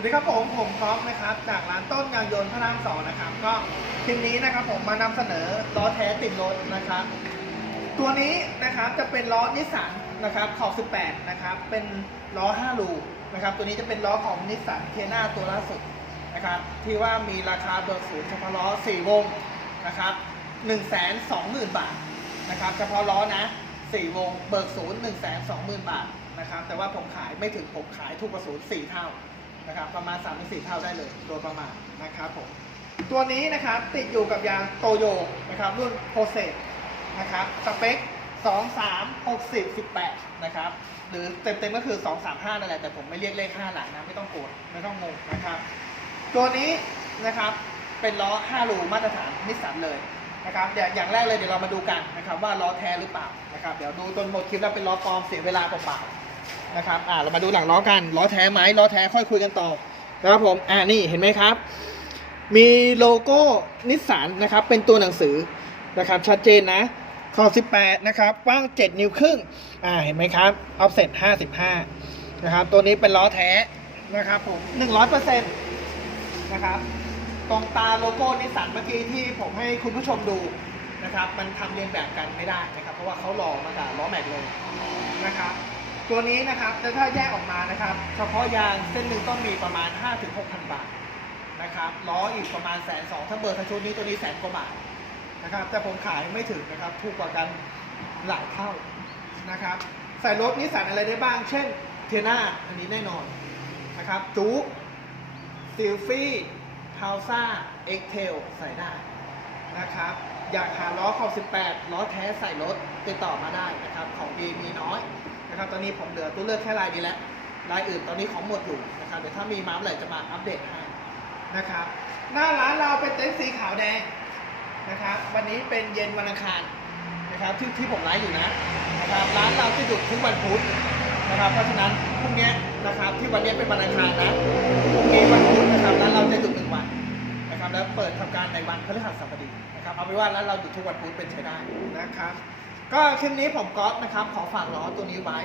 สวัสดีครับผมผมพร้อมนะครับจากร้านต้นยางยนต์พระรามสองนะครับก็คลิปนี้นะครับผมมานำเสนอล้อแท้ติดรถนะครับตัวนี้นะครับจะเป็นล้อนิสสันนะครับขอบ18นะครับเป็นล้อ5ลูนะครับตัวนี้จะเป็นล้อของนิสสันเทน่าตัวล่าสุดนะครับที่ว่ามีราคาเบอร์ศูนย์เฉพาะล้อ4วงนะครับ120,000 บาทนะครับเฉพาะล้อนะ4วงเบิกศูนย์120,000 บาทนะครับแต่ว่าผมขายไม่ถึงผมขายทุกกระศูนย์4เท่า นะครับประมาณ3-4ถึง4เท่าได้เลยโดยประมาณนะครับผมตัวนี้นะครับติดอยู่กับยางโตโยนะครับรุ่นโ o เซ s นะครับสเปค 2 3 6 0 18นะครับหรือเต็มๆก็คือ 2 3 5นั่นแหละแต่ผมไม่เรียกเลข5หลังนะไม่ต้องโกรธไม่ต้องงงนะครับ ตัวนี้นะครับเป็นล้อ 5 รูมาตรฐานนิสสันเลยนะครับเดี๋ยวอย่างแรกเลยเดี๋ยวเรามาดูกันนะครับว่าล้อแท้หรือเปล่านะครับเดี๋ยวดูจนหมดคลิปแล้วเป็นล้อปลอมเสียเวลาเปล่าๆ นะครับอ่าเรามาดูหลังล้อกันล้อแท้ไหมล้อแท้ค่อยคุยกันต่อนะครับผมอ่านี่เห็นไหมครับ มีโลโก้นิสสันนะครับ เป็นตัวหนังสือนะครับ ชัดเจนนะขอบ18 นะครับกว้าง 7 นิ้วครึ่งอ่าเห็นไหมครับออฟเซ็ต55 นะครับ ตัวนี้เป็นล้อแท้นะครับผม 100%นะครับตรงตาโลโก้นิสสันเมื่อกี้ที่ผมให้คุณผู้ชมดูนะครับ มันทำเรียนแบบกันไม่ได้นะครับ เพราะว่าเขาหล่อมาจากล้อแม็กเลยนะครับ ตัวนี้นะครับจะถ้าแยกออกมานะครับ เฉพาะยางเส้นหนึ่งต้องมีประมาณ 5-6,000 บาทนะครับล้ออีกประมาณแสนสองถ้าเบอร์ทั้งชุดนี้ตัวนี้แสนกว่าบาทนะครับ แต่ผมขายไม่ถึงนะครับถูกกว่ากันหลายเท่านะครับ ใส่รถนิสสันอะไรได้บ้าง เช่นเทียนาอันนี้แน่นอนนะครับจู๊ซิลฟี่ฮาวซ่าเอ็กเทลใส่ได้ นะครับอยากหาล้อขอบ 18 ล้อแท้ใส่รถติดต่อมาได้นะครับ ของดีมีน้อยนะครับ ตอนนี้ผมเหลือตัวเลือกแค่ลายนี้แล้วลายอื่นตอนนี้ของหมดอยู่นะครับเดี๋ยวถ้ามีมาเมื่อไหร่จะมาอัปเดตให้นะครับ หน้าร้านเราเป็นเต็นท์สีขาวแดงนะครับ วันนี้เป็นเย็นวันอังคารนะครับที่ที่ผมไลฟ์อยู่นะนะครับร้านเราจะหยุดทุกวันพุธนะครับ เพราะฉะนั้นพรุ่งนี้นะครับที่วันนี้เป็นวันอังคารนะ แล้วเปิดทำการในวันพฤหัสบดีนะครับเอาไปนว่าแล้วเราหยุดทุกวันพุธเป็นใช้ได้นะครับ ก็คลิปนี้ผมก๊อฟนะครับขอฝากล้อตัวนี้ไว้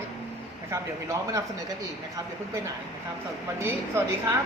นะครับเดี๋ยวมีล้อมานำเสนอกันอีกนะครับเดี๋ยวเพิ่งไปไหนนะครับสำหรับวันนี้สวัสดีครับ